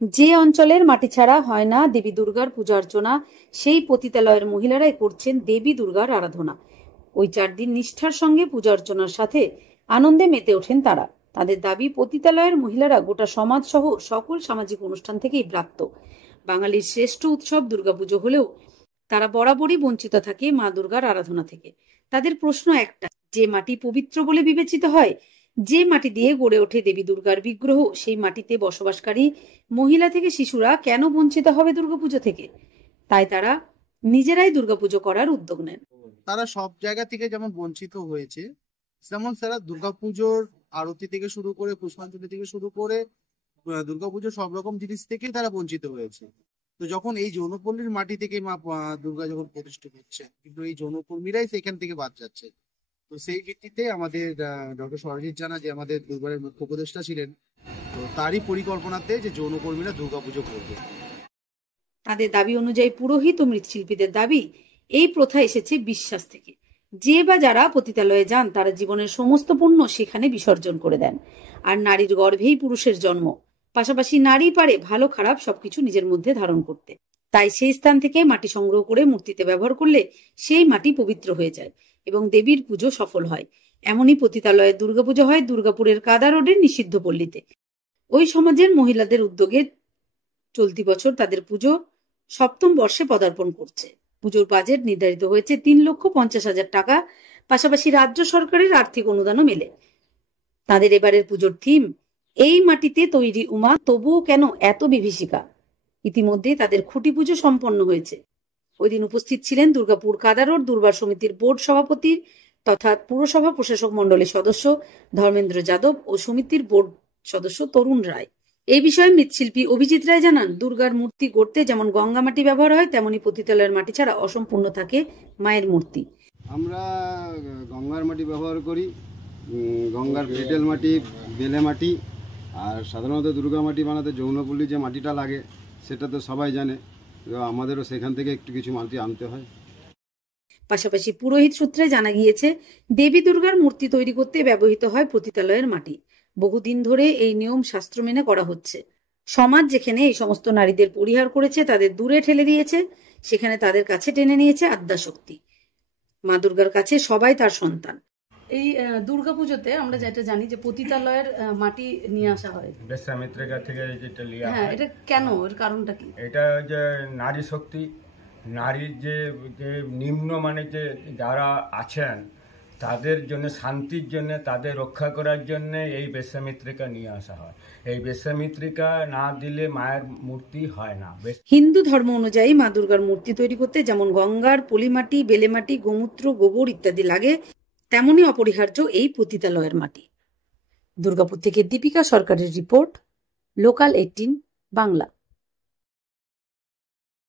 যে অঞ্চলের মাটি ছাড়া হয় না দেবী দুর্গার পূজা অর্চনা, সেই পতিতালয়ের মহিলারাই করছেন দেবী দুর্গার আরাধনা। ওই 4 দিন নিষ্ঠার সঙ্গে পূজা অর্চনার সাথে আনন্দে মেতে ওঠেন তারা। তাদের দাবি, পতিতালয়ের মহিলারা গোটা সমাজ সহ সকল সামাজিক অনুষ্ঠান থেকেই ব্রাত্য। বাঙালির শ্রেষ্ঠ উৎসব দুর্গাপুজো হলেও তারা বরাবরই বঞ্চিত থাকে মা দুর্গার আরাধনা থেকে। তাদের প্রশ্ন একটা, যে মাটি পবিত্র বলে বিবেচিত হয়, যে মাটি দিয়ে গড়ে ওঠে দেবী দুর্গার বিগ্রহ, সেই মাটিতে বসবাসকারী মহিলা থেকে শিশুরা কেন বঞ্চিত হবে দুর্গাপুজো থেকে? তাই তারা নিজেরাই দুর্গাপুজো করার উদ্যোগ নেন। তারা সব জায়গা থেকে যেমন বঞ্চিত হয়েছে, যেমন তারা দুর্গাপুজোর আরতি থেকে শুরু করে পুষ্পাঞ্জলি থেকে শুরু করে দুর্গাপুজোর সব রকম জিনিস থেকেই তারা বঞ্চিত হয়েছে। তো যখন এই যৌনপল্লীর মাটি থেকে মা দুর্গা যখন প্রতিষ্ঠিত হচ্ছে, কিন্তু এই যৌনকর্মীরাই সেখান থেকে বাদ যাচ্ছে। তো সেই ভিত্তিতে আমাদের ডক্টর সরজিৎ জানা, যে আমাদের দুর্গার মুখ্য উপদেষ্টা ছিলেন, তো তারই পরিকল্পনাতে যে যৌনকর্মীরা দুর্গাপুজো করবে। তাদের দাবি অনুযায়ী পুরোহিত ও মৃৎশিল্পীদের দাবি, এই প্রথা এসেছে বিশ্বাস থেকে। যে বা যারা পতিতালয়ে যান তারা জীবনের সমস্ত পুণ্য সেখানে বিসর্জন করে দেন। আর নারীর গর্ভেই পুরুষের জন্ম, পাশাপাশি নারী পারে ভালো খারাপ সবকিছু নিজের মধ্যে ধারণ করতে। তাই সেই স্থান থেকে মাটি সংগ্রহ করে মূর্তিতে ব্যবহার করলে সেই মাটি পবিত্র হয়ে যায় এবং দেবীর পুজো সফল হয়। এমনই পতিতালয়ে দুর্গাপুজো হয় দুর্গাপুরের কাদা রোডের নিষিদ্ধ পল্লীতে। ওই সমাজের মহিলাদের উদ্যোগে চলতি বছর তাদের পুজো 7ম বর্ষে পদার্পণ করছে। পুজোর বাজেট নির্ধারিত হয়েছে 3,50,000 টাকা, পাশাপাশি রাজ্য সরকারের আর্থিক অনুদানও মেলে। তাদের এবারের পুজোর থিম, এই মাটিতে তৈরি উমা তবুও কেন এত বিভীষিকা। ইতিমধ্যে তাদের খুঁটি পুজো সম্পন্ন হয়েছে। ওই দিন উপস্থিত ছিলেন দুর্গাপুর কাদারোড দুর্বার সমিতির বোর্ড সভাপতি তথা পুরসভা প্রশাসক মন্ডলীর সদস্য ধর্মেন্দ্র যাদব ও সমিতির বোর্ড সদস্য তরুণ রায়। এই বিষয়ে মৃৎশিল্পী অভিজিৎ রায় জানান, দুর্গার মূর্তি গড়তে যেমন গঙ্গা মাটি ব্যবহার হয়, তেমনি পতিতালয়ের মাটি ছাড়া অসম্পূর্ণ থাকে মায়ের মূর্তি। আমরা গঙ্গার মাটি ব্যবহার করি, গঙ্গার এঁটেল মাটি, বেলে মাটি, আর সাধারণত দুর্গা মাটি বানাতে যৌনপল্লী যে মাটিটা লাগে সেটা তো সবাই জানে, আমাদেরও সেখান থেকে একটু কিছু মাটি আনতে হয়। পাশাপাশি পুরোহিত সূত্রে জানা গিয়েছে, দেবী দুর্গার মূর্তি তৈরি করতে ব্যবহৃত হয় পতিতালয়ের মাটি। বহুদিন ধরে এই নিয়ম শাস্ত্র মেনে করা হচ্ছে। সমাজ যেখানে এই সমস্ত নারীদের পরিহার করেছে, তাদের দূরে ঠেলে দিয়েছে, সেখানে তাদের কাছে টেনে নিয়েছে আদ্যাশক্তি। মা দুর্গার কাছে সবাই তার সন্তান। এই দুর্গাপুজোতে আমরা যেটা জানি যে পতিতালয়ের মাটি নিয়ে আসা হয় বেশ্যামিত্রিকা থেকে, যেটা লিয়া হ্যাঁ, হয়। এটা কেন, এর কারণটা কি? এটা যে নারী শক্তি, নারীর যে নিম্ন মানে যে যারা আছেন তাদের জন্য, শান্তির জন্য, তাদের রক্ষা করার জন্য এই বেশ্যামিত্রিকা নিয়ে আসা হয়। এই বেশ্যামিত্রিকা না দিলে মায়ের মূর্তি হয় না। হিন্দু ধর্ম অনুযায়ী মা দুর্গার মূর্তি তৈরি করতে যেমন গঙ্গার পলিমাটি, বেলে মাটি, গোমূত্র, গোবর ইত্যাদি লাগে, তেমনি অপরিহার্য এই পতিতালয়ের মাটি। দুর্গাপুর থেকে দীপিকা সরকারের রিপোর্ট, লোকাল 18 বাংলা।